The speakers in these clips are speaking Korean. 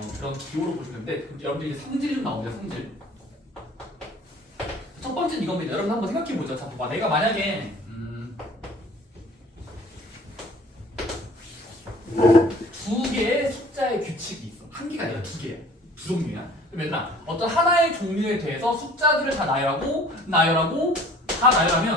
그런 기호로 보시면 되는데 여러분들이 성질이 좀 나옵니다. 성질. 첫 번째는 이겁니다. 여러분 한번 생각해 보죠. 자, 봐봐. 내가 만약에 두 개의 숫자의 규칙이 있어. 한 개가 아니라 두 개야. 두 종류야. 그럼 얘들아, 어떤 하나의 종류에 대해서 숫자들을 다 나열하고 다 나열하면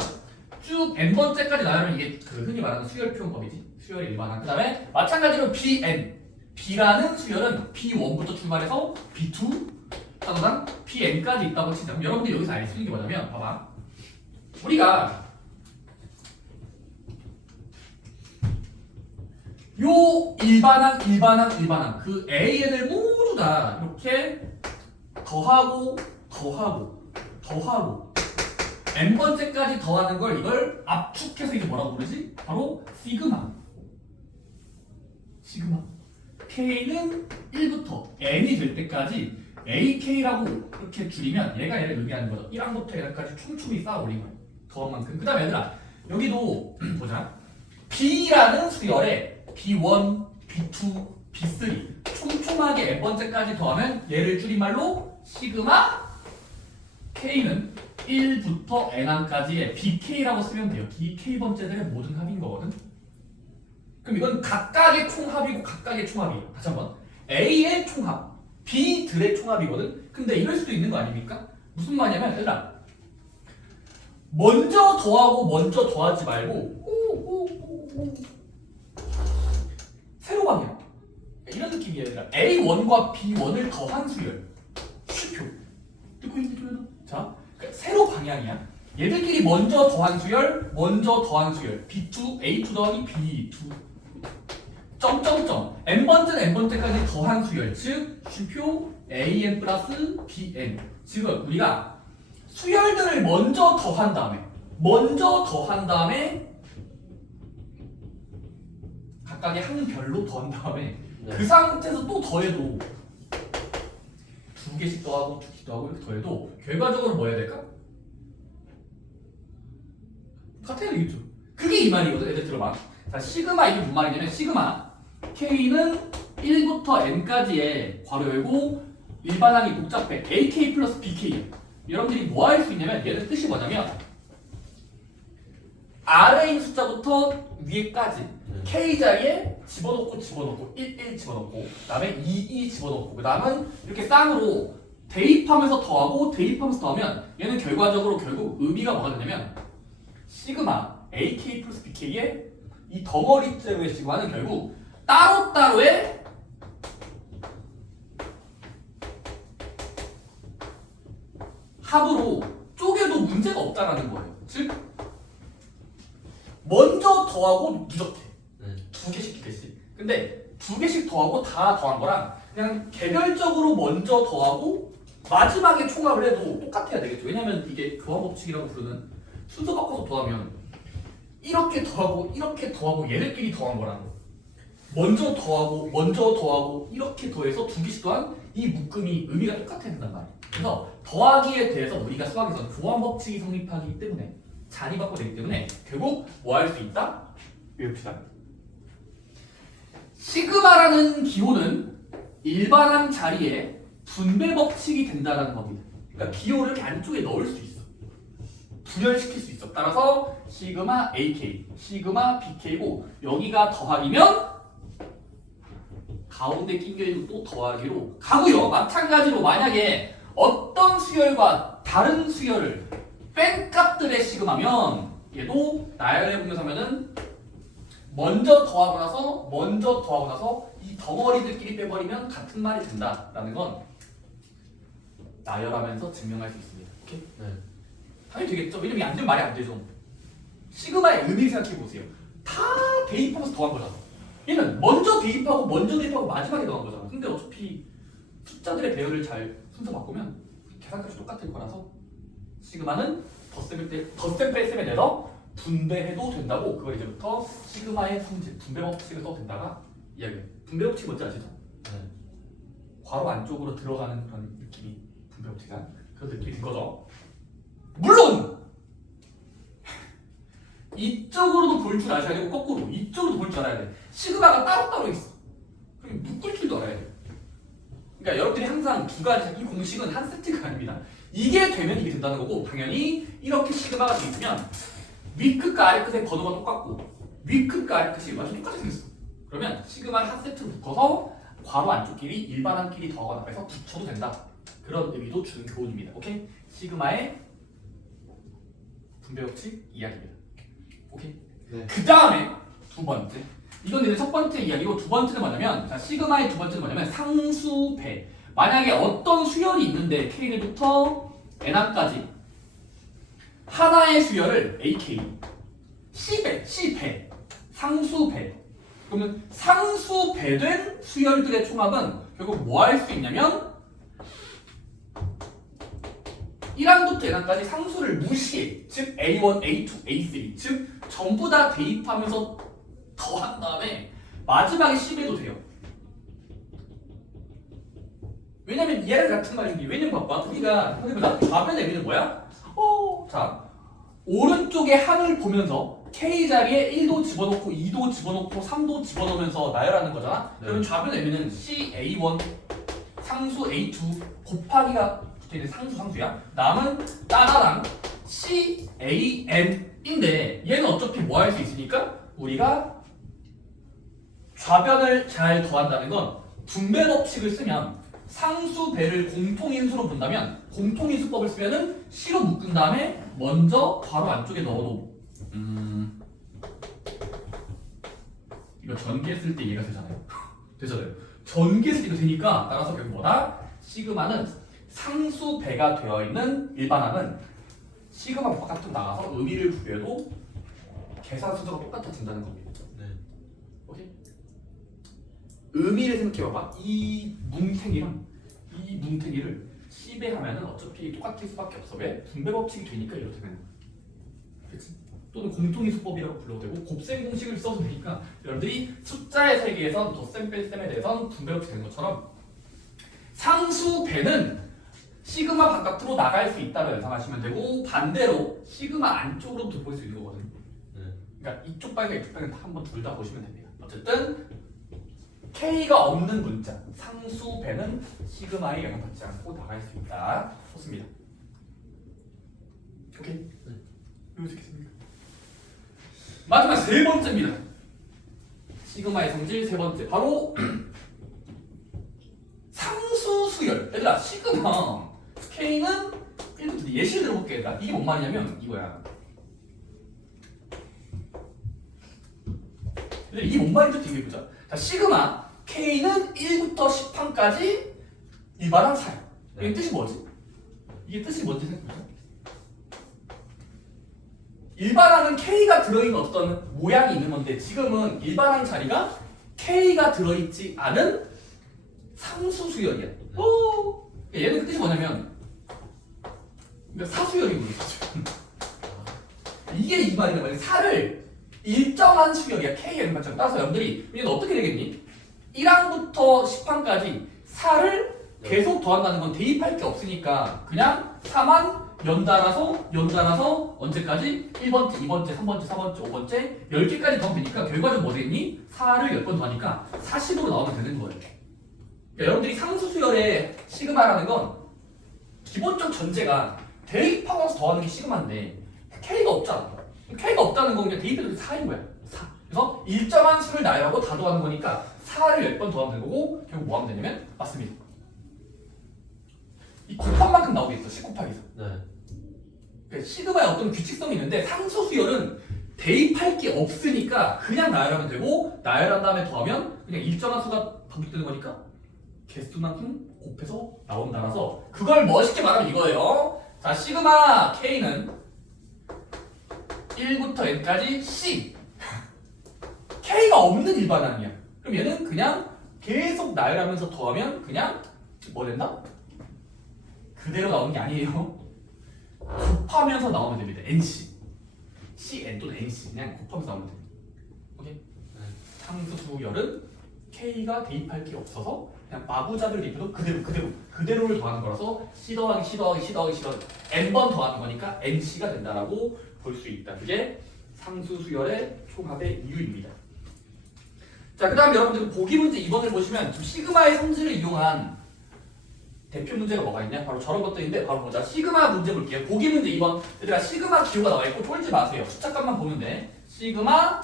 쭉 n번째까지 나열하면 이게 그 흔히 말하는 수열 표현법이지. 수열의 일반화. 그 다음에 마찬가지로 bn. b라는 수열은 b1부터 출발해서 b2, 따다단 bn까지 있다고 치자. 그럼 여러분들이 여기서 알 수 있는 게 뭐냐면, 봐봐. 우리가 요 일반항 그 AN을 모두 다 이렇게 더하고 n번째까지 더하는 걸 이걸 압축해서 이제 뭐라고 부르지? 바로 시그마. K는 1부터 n이 될 때까지 AK라고 이렇게 줄이면 얘가 얘를 의미하는 거죠. 1항부터 얘까지 촘촘히 쌓아 올린 거예요. 더한 만큼. 그 다음에 얘들아, 여기도 보자. B라는 수열에 B1, B2, B3 촘촘하게 n번째까지 더하면 얘를 줄임말로 시그마 K는 1부터 n항까지의 BK라고 쓰면 돼요. BK번째들의 모든 합인 거거든. 그럼 이건 각각의 총합이고 각각의 총합이에요. 다시 한번. A의 총합, B들의 총합이거든. 근데 이럴 수도 있는 거 아닙니까? 무슨 말이냐면 얘들아, 먼저 더하고 먼저 더하지 말고 세로 방향. 이런 느낌이에요. 얘들아. A1과 B1을 더한 수열. 슈표. 듣고 있는 조여도. 자, 그러니까 세로 방향이야. 얘들끼리 먼저 더한 수열, B2, A2 더하기 B2. 점점점. n번째는 n번째까지 더한 수열, 즉 슈표 AN 플러스 BN. 지금 우리가 수열들을 먼저 더한 다음에 각각의 항별로 더한 다음에 네. 그 상태에서 또 더해도 두 개씩 더하고 두 개씩 더하고 이렇게 더해도 결과적으로 뭐 해야 될까? 같아야 되겠죠. 그게 이 말이거든. 애들 들어봐. 자, 시그마 이게 무슨 말이냐면 시그마 K는 1부터 n까지의 괄호 열고 일반항이 복잡해. AK 플러스 BK. 여러분들이 뭐 할 수 있냐면 얘는 뜻이 뭐냐면 아래인 숫자부터 위에까지 K 자리에 집어넣고 1 집어넣고 그 다음에 2 집어넣고 그 다음은 이렇게 쌍으로 대입하면서 더하면 얘는 결과적으로 결국 의미가 뭐가 되냐면 시그마 AK 플러스 BK의 이 덩어리째로의 시그마는 결국 따로따로의 합으로 쪼개도 문제가 없다라는 거예요. 즉 먼저 더하고 누적해. 두 개씩. 근데 두 개씩 더하고 다 더한 거랑 그냥 개별적으로 먼저 더하고 마지막에 총합을 해도 똑같아야 되겠죠. 왜냐면 이게 교환법칙이라고 부르는 순서 바꿔서 더하면 이렇게 더하고 얘들끼리 더한 거랑 먼저 더하고 이렇게 더해서 두 개씩 더한 이 묶음이 의미가 똑같아야 된단 말이에요. 그래서 더하기에 대해서 우리가 수학에서 교환법칙이 성립하기 때문에 잔이 바꿔되기 때문에 결국 뭐 할 수 있다? 외웁시다. 시그마라는 기호는 일반항 자리에 분배 법칙이 된다는 겁니다. 그러니까 기호를 이렇게 안쪽에 넣을 수 있어. 분열시킬 수 있어. 따라서 시그마 AK, 시그마 BK고 여기가 더하기면 가운데 낀게 또 더하기로 가고요. 마찬가지로 만약에 어떤 수열과 다른 수열을 뺀 값들의 시그마면 얘도 나열해보면서 하면은 먼저 더하고 나서 이 덩어리들끼리 빼버리면 같은 말이 된다라는 건 나열하면서 증명할 수 있습니다. 오케이? 네. 당연히 되겠죠. 왜냐면 안 되면 말이 안 되죠. 시그마의 의미 생각해보세요. 다 대입하면서 더한 거잖아. 얘는 먼저 대입하고 마지막에 더한 거잖아. 근데 어차피 숫자들의 배열을 잘 순서 바꾸면 계산값이 똑같을 거라서 시그마는 덧셈 뺄셈에 내서 분배해도 된다고. 그걸 이제부터 시그마의 성질, 분배 법칙을 써도 된다가 이야기해요. 분배 법칙이 뭔지 아시죠? 네. 괄호 안쪽으로 들어가는 그런 느낌이 분배 법칙이야. 그런 느낌이 든 거죠. 물론 이쪽으로도 볼 줄 아셔야 되고 거꾸로 이쪽으로도 볼 줄 알아야 돼. 시그마가 따로따로 있어. 그럼 묶을 줄도 알아야 돼. 항상 두 가지, 이 공식은 한 세트가 아닙니다. 이게 되면 이게 된다는 거고, 당연히 이렇게 시그마가 돼 있으면 윗끝과 아래끝의 번호가 똑같고 윗끝과 아래끝이 완전 똑같이 생겼어. 그러면 시그마를 한 세트로 묶어서 괄호 안쪽끼리 일반항끼리 더하거나 해서 붙여도 된다. 그런 의미도 주는 교훈입니다. 오케이? 시그마의 분배 법칙 이야기입니다. 오케이? 네. 그 다음에 두 번째. 이건 이제 첫 번째 이야기고 두 번째는 뭐냐면, 자, 시그마의 두 번째는 뭐냐면 상수배. 만약에 어떤 수열이 있는데 K부터 N항까지 하나의 수열을 AK, C배, 상수배. 그러면 상수배된 수열들의 총합은 결국 뭐 할 수 있냐면 1항부터 N항까지 상수를 무시해. 즉 A1, A2, A3. 즉 전부 다 대입하면서 더한 다음에 마지막에 C배도 돼요. 왜냐면 얘랑 같은 말인 게, 왜냐면 봐봐. 우리가 해보자. 좌변의 의미는 뭐야? 자, 오른쪽에 항을 보면서 K 자리에 1도 집어넣고 2도 집어넣고 3도 집어넣으면서 나열하는 거잖아. 네. 그러면 좌변의 의미는 CA1 상수 A2 곱하기가 붙어있는 상수야. 남은 따라랑 CAN인데 얘는 어차피 뭐 할 수 있으니까 우리가 좌변을 잘 더한다는 건 분배 법칙을 쓰면 상수배를 공통인수로 본다면 공통인수법을 쓰면은 C로 묶은 다음에 먼저 괄호 안쪽에 넣어도 이거 전개 쓸 때 이해가 되잖아요. 되잖아요. 전개 쓸 때 되니까 따라서 결국 뭐다? 시그마는 상수배가 되어 있는 일반항은 시그마 바깥으로 나가서 의미를 부여해도 계산 순서가 똑같아진다는 겁니다. 네. 오케이? 의미를 생각해봐봐. 이 뭉탱이랑 이 뭉탱이를 C배하면은 어차피 똑같을 수밖에 없어. 왜? 분배 법칙이 되니까 이렇게 되는 거야. 그치? 또는 공통인수법이라고 불러도 되고 곱셈 공식을 써도 되니까 여러분들이 숫자의 세계에선 덧셈 뺄셈에 대해서는 분배 법칙이 되는 것처럼 상수배는 시그마 바깥으로 나갈 수 있다고 연상하시면 되고, 반대로 시그마 안쪽으로도 볼 수 있는 거거든요. 네. 그러니까 이쪽 방향과 이쪽 방향 한번 둘 다 보시면 됩니다. 어쨌든 K가 없는 문자 상수배는 시그마에 영향받지 않고 나갈 수 있다. 좋습니다. 오케이? 네. 여기서 있겠습니까? 마지막 세 번째입니다. 시그마의 성질 세 번째, 바로 상수수열. 얘들아, 시그마 K는 1부터 예시를 들어볼게. 얘들아, 이게 뭔 말이냐면 이거야. 얘들아, 이게 뭔 말인지 얘기해보자. 자, 시그마 K는 1부터 10항까지 일반항 사요. 이게 뜻이 뭐지? 이게 뜻이 뭔지 생각해보자. 일반항은 K가 들어있는 어떤 모양이 있는 건데, 지금은 일반항 자리가 K가 들어있지 않은 상수수열이야. 얘는 그 뜻이 뭐냐면 그러니까 사수열인 거야. 이게 이 말이란 말이야. 사를 일정한 수열이야. K의 맞죠? 따라서 여러분들이 얘는 어떻게 되겠니? 1항부터 10항까지 4를 계속 더한다는 건 대입할 게 없으니까 그냥 4만 연달아서 언제까지? 1번째, 2번째, 3번째, 4번째, 5번째 10개까지 더하면 되니까 결과적으로 뭐 되겠니? 4를 10번 더하니까 40으로 나오면 되는 거예요. 그러니까 여러분들이 상수수열의 시그마라는 건 기본적 전제가 대입하면서 더하는 게 시그마인데 K가 없잖아. K가 없다는 건 그냥 대입해도 4인 거야. 4. 그래서 일정한 수를 나열하고 다 더하는 거니까 4를 10번 더하면 되는 거고, 결국 뭐 하면 되냐면 맞습니다. 이 곱한 만큼 나오겠죠. 10 곱하기 4. 네. 그러니까 시그마에 어떤 규칙성이 있는데 상수수열은 대입할 게 없으니까 그냥 나열하면 되고, 나열한 다음에 더하면 그냥 일정한 수가 반복되는 거니까 개수만큼 곱해서 나온다라서 그걸 멋있게 말하면 이거예요. 자, 시그마 K는 1부터 N까지 C. K가 없는 일반항이야. 그럼 얘는 그냥 계속 나열하면서 더하면 그냥 뭐 된다? 그대로 나오는 게 아니에요. 곱하면서 나오면 됩니다. NC. CN 또는 NC 그냥 곱하면서 나오면 됩니다. 오케이? 네. 상수수열은 K가 대입할 게 없어서 그냥 마구잡이를 대입해도 그대로를 더하는 거라서 C 더하기 N번 더하는 거니까 NC가 된다라고 볼 수 있다. 그게 상수수열의 총합의 이유입니다. 자, 그 다음 여러분들 보기 문제 2번을 보시면 좀 시그마의 성질을 이용한 대표 문제가 뭐가 있냐? 바로 저런 것들인데 바로 보자. 시그마 문제 볼게요. 보기 문제 2번. 얘들아 시그마 기호가 나와 있고 쫄지 마세요. 숫자값만 보면 돼. 시그마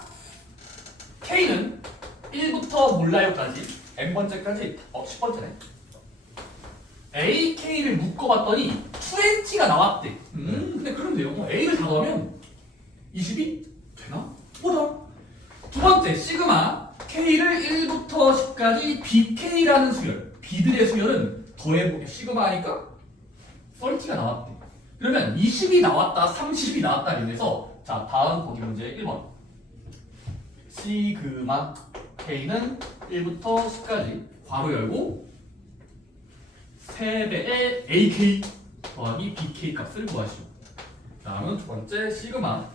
K는 1부터 몰라요까지 n번째까지 10번째네. AK를 묶어봤더니 20가 나왔대. 근데 그럼 돼요. A를 다 더하면 20이 되나? 보다. 두 번째 시그마 K를 1부터 10까지 BK라는 수열. B들의 수열은 더해보게 시그마 하니까 30가 나왔대. 그러면 20이 나왔다, 30이 나왔다 이래서 자 다음 보기 문제 1번. 시그마 K는 1부터 10까지 괄호 열고 3배의 AK 더하기 BK 값을 구하시오. 다음은 두 번째 시그마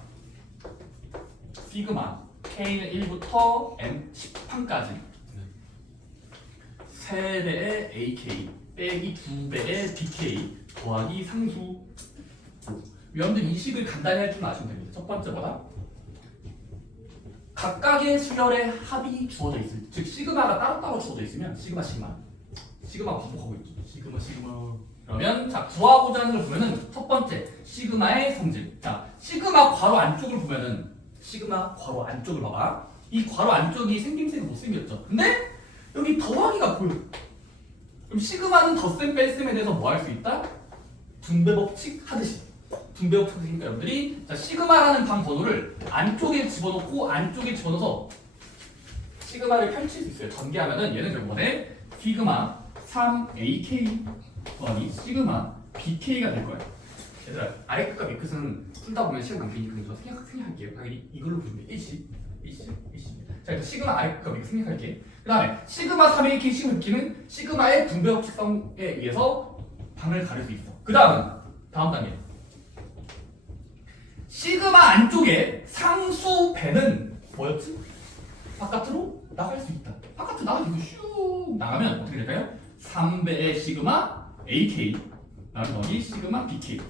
K는 1부터 n 10판까지 3배의 AK 빼기 2배의 BK 더하기 상수. 여러분들 이 식을 간단히 할 줄 아시면 됩니다. 첫 번째 뭐다? 각각의 수열의 합이 주어져 있을 때, 즉 시그마가 따로따로 주어져 있으면 시그마가 반복하고 있죠. 시그마 그러면 자 구하고자 하는 걸 보면은 첫 번째 시그마의 성질. 자 시그마 괄호 안쪽을 보면은 시그마 괄호 안쪽을 봐봐. 이 괄호 안쪽이 생김새가 못생겼죠. 근데 여기 더하기가 보여. 그럼 시그마는 덧셈 뺄셈에 대해서 뭐 할 수 있다? 분배 법칙 하듯이. 분배 법칙 하니까 여러분들이 자 시그마라는 방 번호를 안쪽에 집어넣고 안쪽에 집어넣어서 시그마를 펼칠 수 있어요. 전개하면은 얘는 결국에 시그마 3AK 더하기 시그마 BK가 될 거예요. 얘들아 아래 끝과 밑 끝은 풀다 보면 시간 낭비니까 생략할게요. 당연히 이걸로 보시면 AC. 자 일단 시그마 아래 끝과 밑 생략할게. 그 다음에 시그마 3AK 시그마 BK는 시그마의 분배 법칙성에 의해서 방을 가릴 수 있어. 그 다음 단계 시그마 안쪽에 상수 배는 뭐였지? 바깥으로 나갈 수 있다. 바깥으로 나가지고 슉 나가면 어떻게 될까요? 3배의 시그마 AK 나누기 시그마 BK.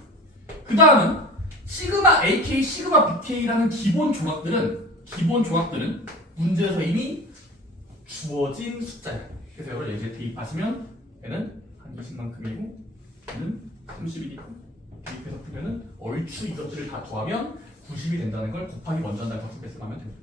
그 다음은 시그마 AK, 시그마 BK라는 기본 조각들은 문제에서 이미 주어진 숫자야. 그래서 이걸 이제 대입하시면 얘는 한 20만큼이고 얘는 30이니까 대입해서 풀면은 얼추 이것들을 다 더하면 90이 된다는 걸 곱하기 먼저 한다는 걸 뺐으면 됩니다.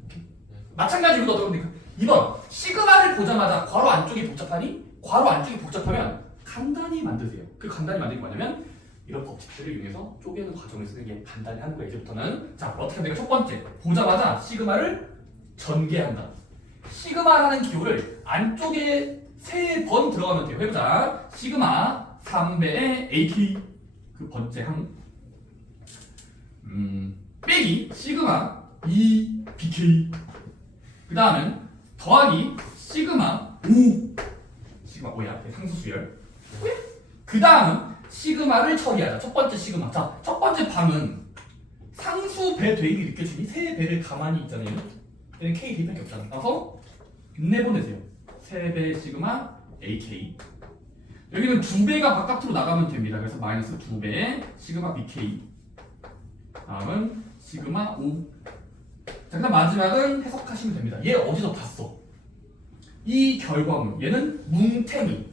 마찬가지로 어떤 겁니까? 2번 시그마를 보자마자 괄호 안쪽이 복잡하니? 괄호 안쪽이 복잡하면 간단히 만드세요. 그 간단히 만드는 게 뭐냐면 이런 법칙들을 이용해서 쪼개는 과정을 쓰는 게 간단히 하는 거예요. 이제부터는 자 어떻게 하면 첫 번째 보자마자 시그마를 전개한다. 시그마라는 기호를 안쪽에 3번 들어가면 돼요. 해보자. 시그마 3배의 AK 그 번째 항 빼기 시그마 2 BK 그 다음은 더하기 시그마 5야 상수수열. 그 다음은 시그마를 처리하자. 첫 번째 시그마. 자, 첫 번째 방은 상수 배 되기 느껴지니 세 배를 가만히 있잖아요. 얘는 K 대입밖에 없잖아. 그래서 내보내세요. 3배 시그마 AK. 여기는 2배가 바깥으로 나가면 됩니다. 그래서 마이너스 2배 시그마 BK. 다음은 시그마 5. 자, 그다음 마지막은 해석하시면 됩니다. 얘 어디서 봤어? 이 결과물. 얘는 뭉탱이로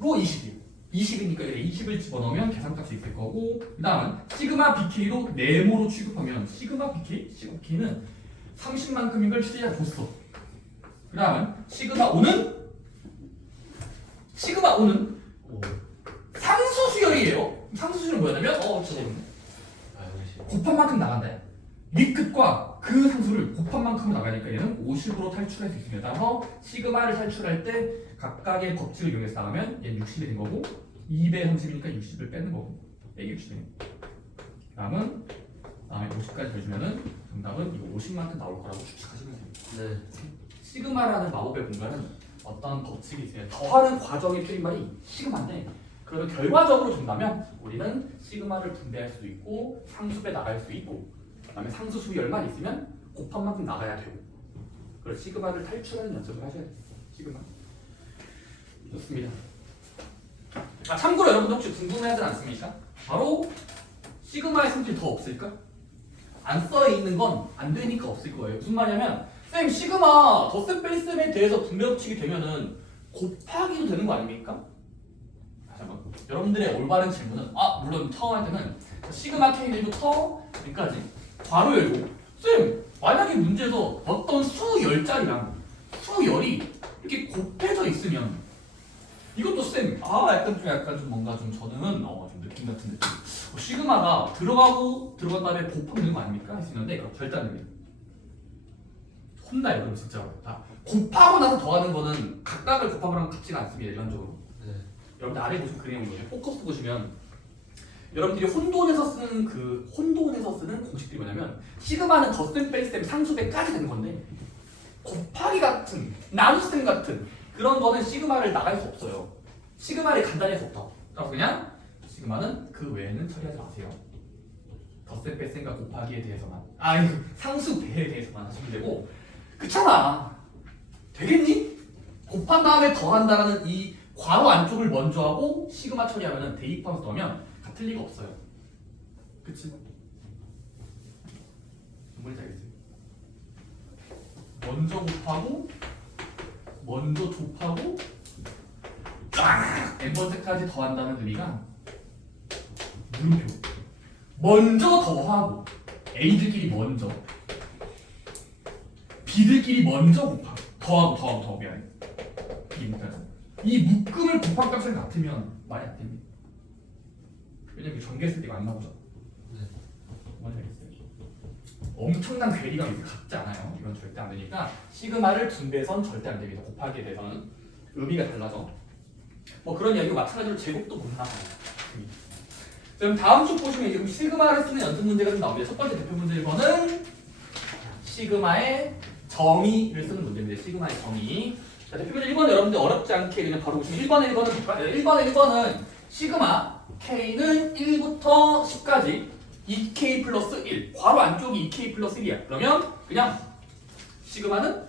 20이에요. 20이니까 20을 집어넣으면 계산값이 있을 거고, 그 다음은 시그마 BK로 네모로 취급하면 시그마 BK는 30만큼인 걸 취재자 줬어. 그 다음은 시그마 5는 상수 수열이에요. 상수 수열은 뭐냐면 곱한 만큼 나간다. 밑끝과 그 상수를 곱한 만큼 나가니까 얘는 50으로 탈출할 수 있습니다. 따라서 시그마를 탈출할 때 각각의 법칙을 이용해서 나가면 얘는 60이 된 거고 2배 30이니까 60을 빼는 거고 빼기 60이네. 다음에 50까지 더주면은 정답은 이거 50만큼 나올 거라고 추측하시면 됩니다. 네. 시그마라는 마법의 공간은 어떤 법칙이 있어요. 더하는 과정의 표현말이 시그마인데 그러면 결과적으로 준다면 우리는 시그마를 분배할 수도 있고 상수배 나갈 수 있고 그다음에 상수 수열만 있으면 곱한 만큼 나가야 되고 그래서 시그마를 탈출하는 연습을 하셔야 돼요. 시그마 좋습니다. 참고로 여러분들 혹시 궁금해하지 않습니까? 바로 시그마의 성질이 더 없을까? 안 써 있는 건 안 되니까 없을 거예요. 무슨 말이냐면 쌤 시그마 덧셈 뺄셈에 대해서 분배 법칙이 되면은 곱하기도 되는 거 아닙니까? 다시 한번 여러분들의 올바른 질문은 물론 처음 할 때는 시그마 K1부터 여기까지 괄호 열고 쌤 만약에 문제에서 어떤 수열자리랑 수열이 이렇게 곱해져 있으면 이것도 쌤 약간 좀 뭔가 좀 저는 좀 느낌 같은 느낌 시그마가 들어가고 들어간 다음에 곱하면 되는 거 아닙니까? 했었는데 그럼 절대 안 됩니다. 혼나요 그럼 진짜. 곱하고 나서 더하는 거는 각각을 곱한 거랑 같지가 않습니다 일반적으로. 여러분들 아래 보시면 그림이 뭐예요? 포커스 보시면 여러분들이 혼돈에서 쓰는 공식들이 뭐냐면 시그마는 덧셈 뺄셈 상수배까지 되는 건데 곱하기 같은 나눗셈 같은 그런 거는 시그마를 나갈 수 없어요. 시그마를 간단히 할 수 없다. 그래서 그냥 시그마는 그 외에는 처리하지 마세요. 덧셈 뺄셈과 곱하기에 대해서만 상수배에 대해서만 하시면 되고 그렇잖아. 되겠니? 곱한 다음에 더한다라는 이 괄호 안쪽을 먼저 하고 시그마 처리하면은 대입하면서 넣으면 같을 리가 없어요. 그치? 뭔지 알겠어요? 먼저 곱하고 먼저 곱하고 n번째까지 더한다는 의미가 물음표. 먼저 더하고 A들끼리 먼저 B들끼리 먼저 곱하고 더하고 미안해. 이 묶음을 곱한 값을 같으면 말이 안 됩니다. 왜냐면 전개했을 때가 안 나오죠. 뭔지 알겠어요? 엄청난 괴리가 이렇게 같지 않아요. 이건 절대 안 되니까 시그마를 분배선 절대 안 됩니다. 곱하기에 대해서는 의미가 달라져. 뭐 그런 이야기고 마찬가지로 제곱도 못 나와요. 그럼 다음 쭉 보시면 이제 시그마를 쓰는 연습 문제가 좀 나옵니다. 첫 번째 대표 문제 1번은 시그마의 정의를 쓰는 문제입니다. 시그마의 정의. 자, 대표 문제 1번 여러분들 어렵지 않게 그냥 바로 보시면 1번에 1번은 볼까요? 1번은 시그마 K는 1부터 10까지 2K 플러스 1 괄호 안쪽이 2K 플러스 1이야. 그러면 그냥 시그마는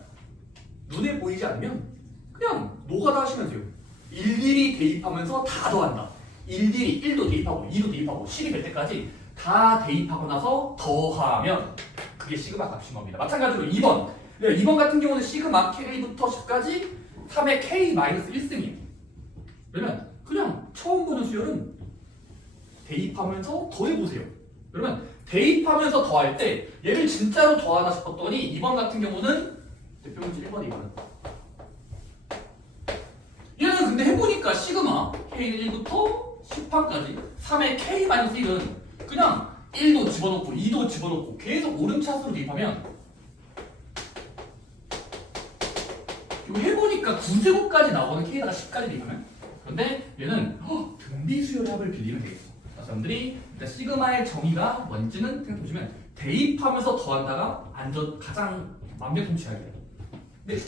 눈에 보이지 않으면 그냥 노가다 하시면 돼요. 일일이 대입하면서 다 더한다. 일일이 1도 대입하고 2도 대입하고 10이 될 때까지 다 대입하고 나서 더하면 그게 시그마 값인 겁니다. 마찬가지로 2번 2번 같은 경우는 시그마 K1부터 10까지 3의 K-1승이에요. 그러면 그냥 처음 보는 수열은 대입하면서 더해보세요. 그러면 대입하면서 더할 때 얘를 진짜로 더하나 싶었더니 2번 같은 경우는 대표 문제 1번 2번은 얘는 근데 해보니까 시그마 K1부터 10판까지 3의 K-1은 그냥 1도 집어넣고 2도 집어넣고 계속 오름차수로 대입하면 이거 해보니까 9제곱까지 나오는 K에다가 10까지 대입하면 그런데 얘는 등비수열의 합을 빌리면 되겠어. 여러분들이 일단 시그마의 정의가 뭔지는 생각해보시면 대입하면서 더한다가 가장 만병통치해야 돼요. 근데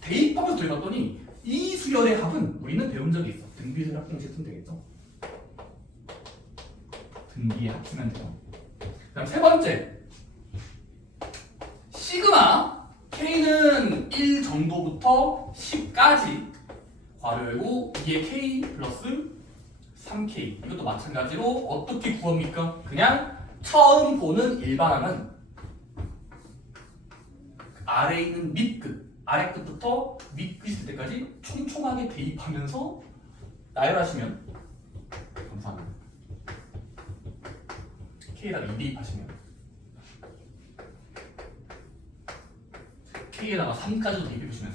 대입하면서 더해봤더니 이 수열의 합은 우리는 배운 적이 있어. 등비수열 합공식 쓰면 되겠죠. 등비에 합치면 돼요. 그 다음 세 번째 시그마 K는 1 정도부터 10까지 괄호 열고 2의 K 플러스 3K 이것도 마찬가지로 어떻게 구합니까? 그냥 처음 보는 일반항은 아래에 있는 밑끝 아래 끝부터 밑끝이 있을 때까지 촘촘하게 대입하면서 나열하시면 감사합니다. K에다가 2 대입하시면 K에다가 3까지도 대입해보시면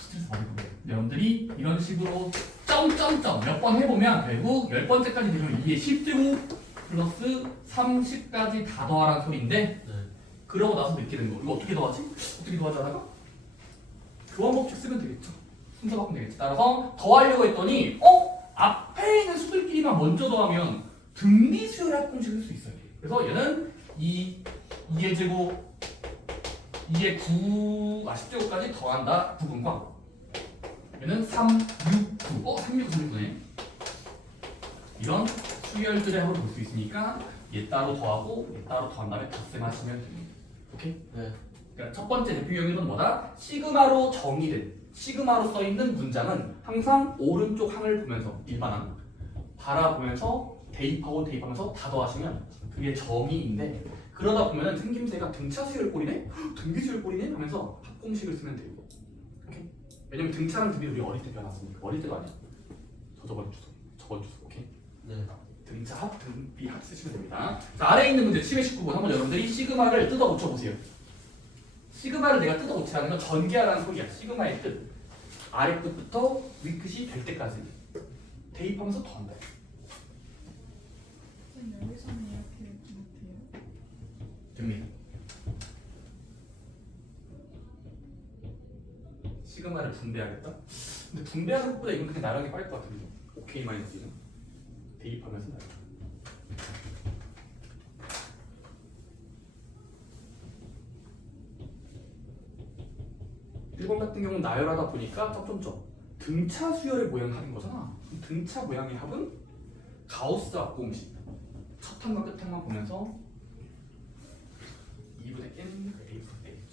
스트레스 많이 받아요. 여러분들이 이런 식으로 점점점 몇 번 해보면 결국 10번째까지 되면 2의 10제곱 플러스 30까지 다 더하라는 소리인데 그러고 나서 느끼게 된 거. 이거 어떻게 더하지? 어떻게 더하지 하다가 교환 법칙 쓰면 되겠죠. 순서 바꾸면 되겠죠. 따라서 더하려고 했더니 앞에 있는 수들끼리만 먼저 더하면 등비수열 합공식을 쓸 수 있어요. 그래서 얘는 2의 제곱 2의 10제곱까지 더한다 부분과 얘는 3, 6, 9 36네 이런 수열들의 합을 볼 수 있으니까 얘 따로 더하고 얘 따로 더한 다음에 덧셈하시면 됩니다. 오케이? 네. 그러니까 첫 번째 대표 용어는 뭐다? 시그마로 정의된 시그마로 써있는 문장은 항상 오른쪽 항을 보면서 일반항 바라보면서 대입하면서 다 더하시면 그게 정의인데 그러다 보면은 생김새가 등차수열꼴이네? 등비수열꼴이네? 하면서 합공식을 쓰면 돼요. 오케이? 왜냐면 등차랑 등비 우리 어릴 때 배워놨으니까. 어릴 때도 아니야. 저번 주소. 오케이? 네. 등차 합, 등비 합 쓰시면 됩니다. 자, 아래에 있는 문제 719번 한번 여러분들이 시그마를 뜯어 고쳐보세요. 시그마를 내가 뜯어 고치라는 건 전개하라는 소리야. 시그마의 뜻. 아래 끝부터 위 끝이 될 때까지 대입하면서 더한다. 여기서는 이렇게 못해요. 됩니다. 시그마를 분배하겠다? 근데 분배하는 것보다 이건 그냥 나란히 빠를 것 같은데. 오케이 마이너스는 대입하면서 나란히. 1번 같은 경우는 나열하다 보니까 점점점 등차 수열의 모양을 하는 거잖아. 그럼 등차 모양의 합은 가우스 합공식. 첫 항과 끝 항만 보면서 2분의 n a 되겠죠.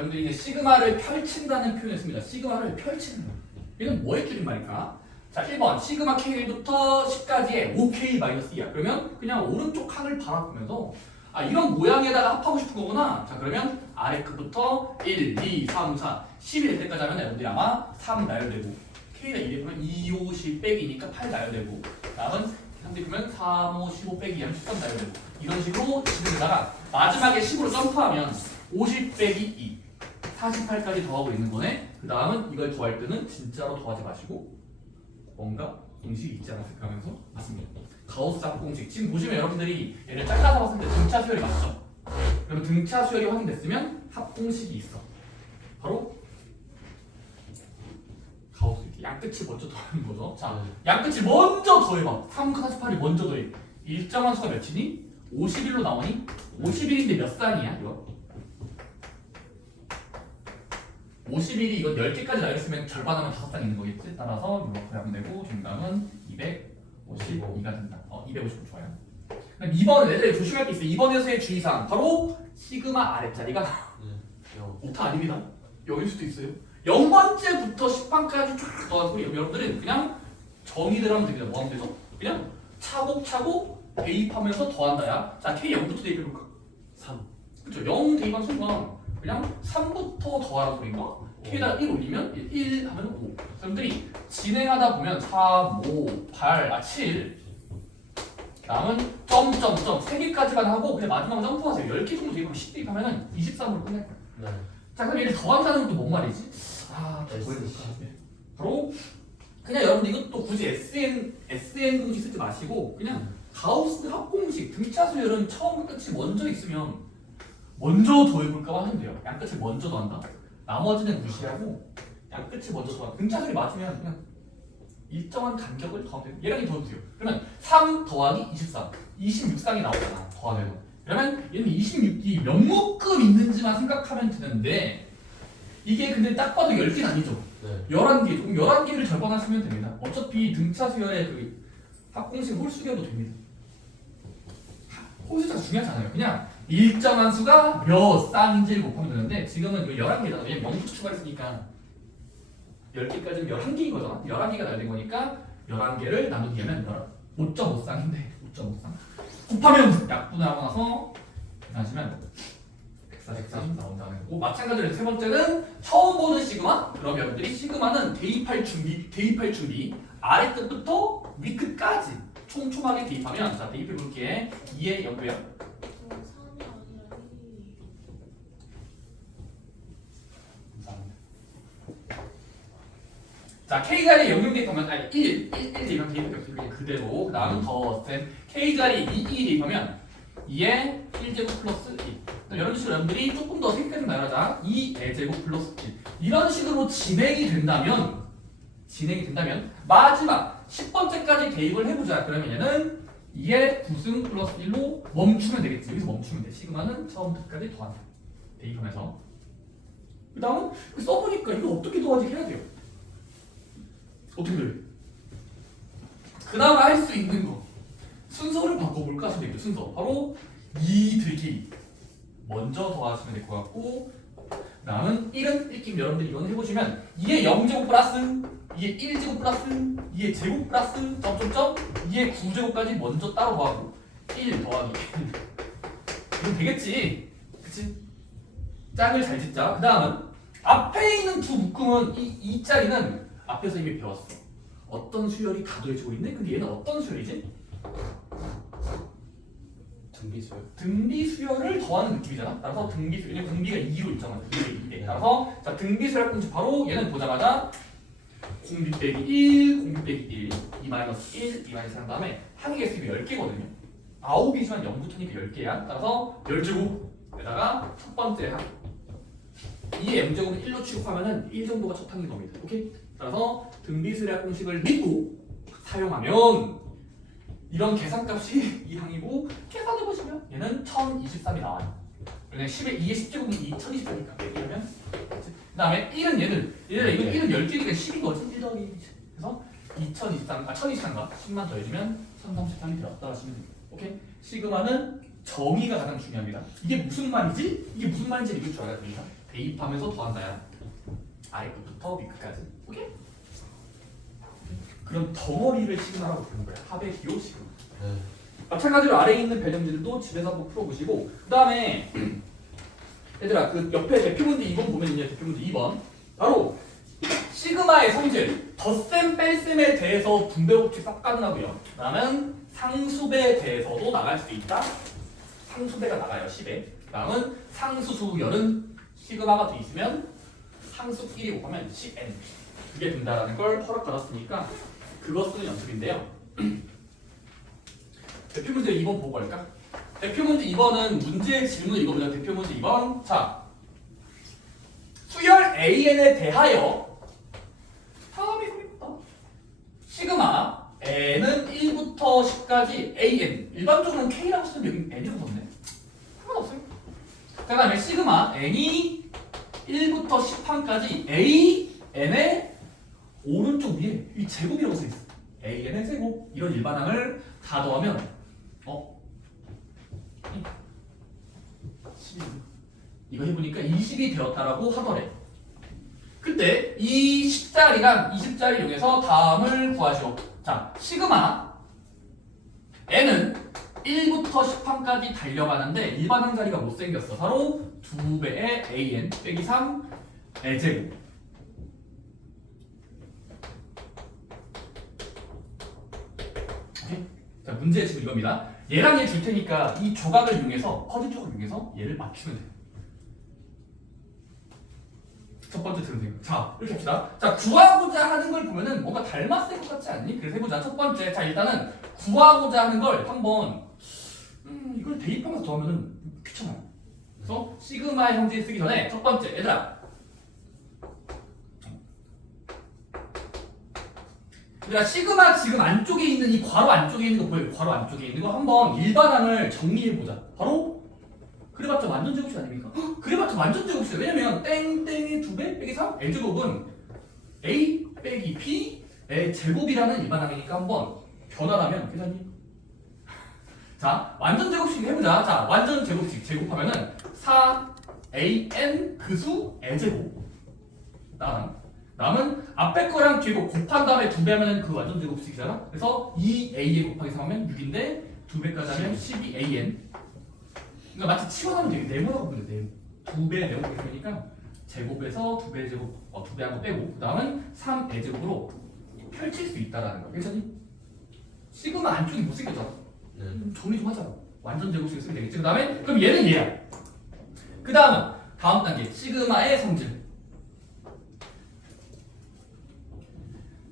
여러분들이 이제 시그마를 펼친다는 표현을 씁니다. 시그마를 펼치는 거. 이건 뭐의 줄임말일까? 자, 1번 시그마 K1부터 10까지의 5K-2야. 그러면 그냥 오른쪽 칸을 바라보면서 아, 이런 모양에다가 합하고 싶은 거구나. 자, 그러면 아래 끝부터 1, 2, 3, 4, 10이 될 때까지 하면 여러분들이 아마 3 나열되고 K가 2에 보면 2, 5, 10 빼기니까 8 나열되고 다음은 3대 보면 3, 5, 15 빼기 하면 13 나열되고 이런 식으로 진행되다가 마지막에 10으로 점프하면 50 빼기 2 48까지 더하고 있는 거네. 그 다음은 이걸 더할 때는 진짜로 더하지 마시고 뭔가 공식이 있지 않았을까 하면서 맞습니다. 가우스 합공식. 지금 보시면 여러분들이 얘를 잘라서 봤을 때 등차 수열이 맞죠? 그러면 등차 수열이 확인됐으면 합공식이 있어. 바로 가우스. 양끝을 먼저 더하는 거죠. 자, 양끝을 먼저 더해봐. 3, 48이 먼저 더해. 일정한 수가 몇이니? 51로 나오니? 51인데 몇 쌍이야 이거? 51이 이건 10개까지 나열했으면 절반하면 5쌍 있는 거겠지? 따라서 이렇게 하면 되고 정답은 252가 된다. 255 좋아요. 그럼 2번은 애들 조심할 게 있어요. 2번에서의 주의사항 바로 시그마 아랫자리가 오타 아닙니다. 여길 수도 있어요. 0번째부터 10번까지 쭉 더한 소리. 여러분들은 그냥 정의대로 하면 됩니다. 뭐 하면 되죠? 그냥 차곡차곡 대입하면서 더한다야. 자, K0부터 대입해볼까? 3. 그쵸? 0 대입한 순간 그냥 3부터 더하는 소리인가? K에다 1 올리면 1 하면 5. 여러분들이 진행하다 보면 4, 5, 8, 7 다음은 점점점 3개까지만 하고 그냥 마지막 점프하세요. 10개 정도 대입하면 10 대입하면 23으로 끝낼 거예요. 네. 자 그럼 얘를 더한다는 건 또 뭔 말이지? 아, 더 해볼까? 바로 그냥 여러분들 이것도 굳이 SN 공식 쓰지 마시고 그냥 가우스 합공식 등차 수열은 처음과 끝이 먼저 있으면 먼저 더해볼까 하면 돼요. 양끝을 먼저 더한다. 나머지는 무시하고 양끝을 먼저 더한다. 등차 수열이 맞으면 그냥 일정한 간격을 더하면 돼요. 얘랑 더해보세요. 그러면 3 더하기 23, 26쌍이 나오잖아. 더하면. 그러면 얘는 26이 몇 묶음 있는지만 생각하면 되는데 이게 근데 딱 봐도 10개는 아니죠. 네. 11개, 조금 11개를 절반하시면 됩니다. 어차피 등차 수열의 그 합공식 홀수계도 됩니다. 홀수가 중요하잖아요. 그냥 일정한 수가 몇 쌍인지를 곱하면 되는데 지금은 11개잖아. 왜냐면 0수 추가했으니까 10개까지는 11개인 거잖아. 11개가 날된 거니까 11개를 나누기 하면 5.5쌍인데 5.5쌍 곱하면 약분하고 나서 계산하시면 143 나온다는 거고 마찬가지로 세 번째는 처음 보는 시그마. 그럼 여러분들이 시그마는 대입할 준비 아래 끝부터 위 끝까지 촘촘하게 대입하면 자 대입해 볼게. 2의 연구야. 저 3이 아니라 1이. 자 k 자리 0 대입하면 아니 1 대입하면 대입할 그대로 그 다음 더센 k 자리 2 대입하면 2의 1제곱 플러스 2. 이런 식으로 여러분들이 조금 더 생각해서 말하자. 2의 제곱 플러스 1 이런 식으로 진행이 된다면 마지막 10번째까지 대입을 해보자. 그러면 얘는 2의 9승 플러스 1로 멈추면 되겠지. 여기서 멈추면 돼. 시그마는 처음부터까지 더한다. 대입하면서 그 다음은 써보니까 이거 어떻게 더하지 해야 돼요. 어떻게 돼? 그나마 할 수 있는 거 순서를 바꿔볼까 하시면 되겠죠. 순서 바로 2 들기 먼저 더하시면 될 것 같고 다음은 1은 읽기 여러분들이 이건 해보시면 2의 0제곱 플러스 2의 1제곱 플러스 2의 제곱 플러스 점점점 2의 9제곱까지 먼저 따로 더하고 1 더하기 이건 되겠지. 그치? 짝을 잘 짓자. 그 다음은 앞에 있는 두 묶음은 이 자리는 앞에서 이미 배웠어. 어떤 수열이 다 더해지고 있네? 근데 얘는 어떤 수열이지? 등비수요. 등비 수열을 더하는 느낌이잖아. 따라서 등비 수열, 등비가 2로 있잖아. 등비가 2대. 따라서 자 등비 수열 공식 바로 얘는 보자마자 공비 빼기 1, 공비 빼기 1, 2 마이너스 1, 2 마이너스 3 다음에 한 개 수가 10개거든요. 9이지만 0부터니까 10개야. 따라서 10제곱에다가 첫 번째 항 2의 0제곱은 1로 취급하면은 1 정도가 첫 항인 겁니다. 오케이? 따라서 등비 수열 공식을 믿고 사용하면 이런 계산값이 이 항이고 계산해 보시면 얘는 1023이 나와요. 그냥 10에 2의 10제곱은 2023이니까 빼기하면 그 다음에 1은 얘는 이건 1은 10개니까 10인 거지. 1 더하기 1. 그래서 1023가 10만 더해주면 1033이 되었다 하시면 됩니다. 오케이? 시그마는 정의가 가장 중요합니다. 이게 무슨 말이지? 이게 무슨 말인지 읽을 줄 알아야 됩니다. 대입하면서 더한다야. 아래 끝부터 밑 끝까지. 오케이? 그럼 덩어리를 시그마라고 부르는 거야. 합의 기호 시그마. 네. 마찬가지로 아래에 있는 변형들도 집에서 한번 풀어보시고 그 다음에 얘들아 그 옆에 대표 문제 2번 보면 이제 대표 문제 2번 바로 시그마의 성질 덧셈 뺄셈에 대해서 분배 법칙 싹 가능하고요. 그다음은 상수배에 대해서도 나갈 수 있다. 상수배가 나가요. 10에. 그다음은 상수수열은 시그마가 돼 있으면 상수 1이 곱하면 10n 그게 된다라는 걸 허락받았으니까 그거 쓰는 연습인데요. 대표 문제 2번 보고 갈까? 대표 문제 2번은 문제 질문을 읽어보자. 대표 문제 2번. 자, 수열 AN에 대하여 다음이 소리다. 시그마 N은 1부터 10까지 AN. 일반적으로는 K라고 쓰면 여기 N이라고 썼네. 상관없어요. 그 다음에 시그마 N이 1부터 10항까지 AN의 오른쪽 위에 이 제곱이라고 써있어. AN의 제곱. 이런 일반항을 다 더하면 12. 이거 해보니까 20이 되었다라고 하더래. 그때 이 10자리랑 20자리 이용해서 다음을 구하시오. 자, 시그마 N은 1부터 10항까지 달려가는데 일반항 자리가 못생겼어. 바로 2배의 AN 빼기 3의 제곱. 오케이? 자, 문제 지금 이겁니다. 얘랑 얘 줄 테니까 이 조각을 이용해서 커드 쪽을 이용해서 얘를 맞추면 돼요. 첫 번째 들으세요. 자, 이렇게 합시다. 자, 구하고자 하는 걸 보면은 뭔가 닮았을 것 같지 않니? 그래서 해보자. 첫 번째, 자 일단은 구하고자 하는 걸 한번 이걸 대입하면서 더하면은 귀찮아요. 그래서 시그마의 형질 쓰기 전에 첫 번째, 얘들아 시그마 지금 안쪽에 있는 이 괄호 안쪽에 있는 거 보여요? 괄호 안쪽에 있는 거 한번 일반항을 정리해보자. 바로 그래봤자 완전 제곱식 아닙니까? 그래봤자 완전 제곱식. 왜냐면 땡땡의 2배 빼기 3 A제곱은 A 빼기 B의 제곱이라는 일반항이니까 한번 변화하면 계산이 자 완전 제곱식 해보자. 자 완전 제곱식 제곱하면은 4AN 그수 A제곱 남은 앞에 거랑 뒤에 거 곱한 다음에 2배 하면 그 완전 제곱식이잖아. 그래서 2a 곱하기 3하면 6인데 2배까지 하면 12an. 그러니까 마치 치환하면 되게 네모라고 보면 돼. 2배 네모 그러니까 제곱에서 2배 제곱 2배 한 거 빼고 그 다음은 3a 제곱으로 펼칠 수 있다라는 거. 괜찮니? 시그마 안쪽이 못생겼잖아. 정리 좀 하자. 완전 제곱식을 쓰면 되겠지. 그 다음에 그럼 얘는 얘야. 그 다음은 다음 단계 시그마의 성질.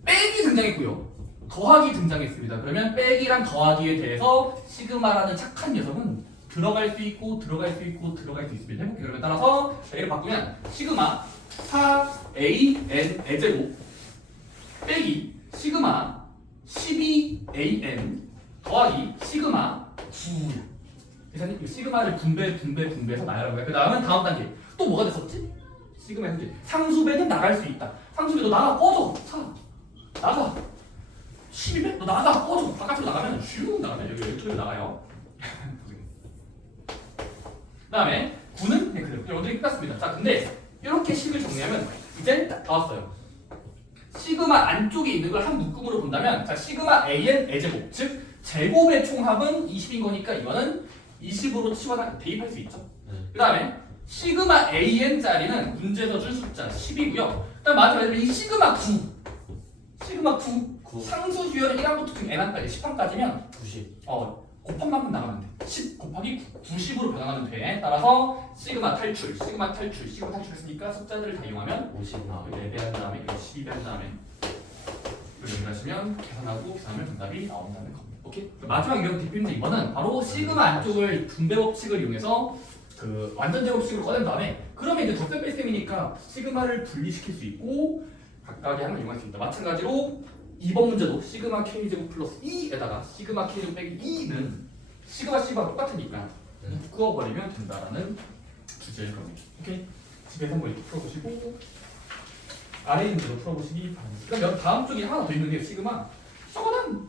빼기 등장했고요. 더하기 등장했습니다. 그러면 빼기랑 더하기에 대해서 시그마라는 착한 녀석은 들어갈 수 있고 들어갈 수 있고 들어갈 수 있습니다. 해볼게요. 그러면 따라서 얘를 바꾸면 시그마 4an 제곱 빼기 시그마 12an 더하기 시그마 9. 계산이 시그마를 분배해서 나열하고요. 그 다음은 다음 단계 또 뭐가 됐었지? 시그마 현재 상수배는 나갈 수 있다. 상수배 너 나가 꺼져. 나가. 12배? 너 나가 꺼져. 바깥으로 나가면 슈 나가면 여기 왼쪽으로 나가요. 그 다음에 9는 네, 그대로 여러분들이 끝났습니다. 자 근데 이렇게 식을 정리하면 이제 나왔어요. 시그마 안쪽에 있는 걸 한 묶음으로 본다면 자 시그마 AN A제곱 즉 제곱의 총합은 20인 거니까 이거는 20으로 대입할 수 있죠. 그 다음에 시그마 AN 짜리는 문제에서 준 숫자 10이고요. 그 다음 마지막에 이 시그마 9 상수 수열은 1항부터 n항까지 10항까지면 90. 곱한 만큼 나가면 돼. 10 곱하기 90으로 변환하면 돼. 따라서 시그마 탈출 했으니까 숫자들을 다 이용하면 50만. 4배 한 다음에 12배 한 다음에 이걸 연결하시면 계산하면 정답이 나온다는 겁니다. 오케이? 마지막 이런 대표인데 이거는 바로 시그마 안쪽을 분배 법칙을 이용해서 그 완전 제곱식으로 꺼낸 다음에 그러면 이제 덧셈 뺄셈이니까 시그마를 분리시킬 수 있고 각각의 항을 이용할 수 있다. 마찬가지로 이번 문제도 시그마 k제곱 플러스 2에다가 시그마 k제곱 빼기 2는 시그마 똑같으니까 묶어버리면 된다라는 주제일 겁니다. 오케이? 집에서 한번 이렇게 풀어보시고 아래 있는 문제도 풀어보시기 바랍니다. 그럼 다음 쪽에 하나 더 있는 게 시그마 저거는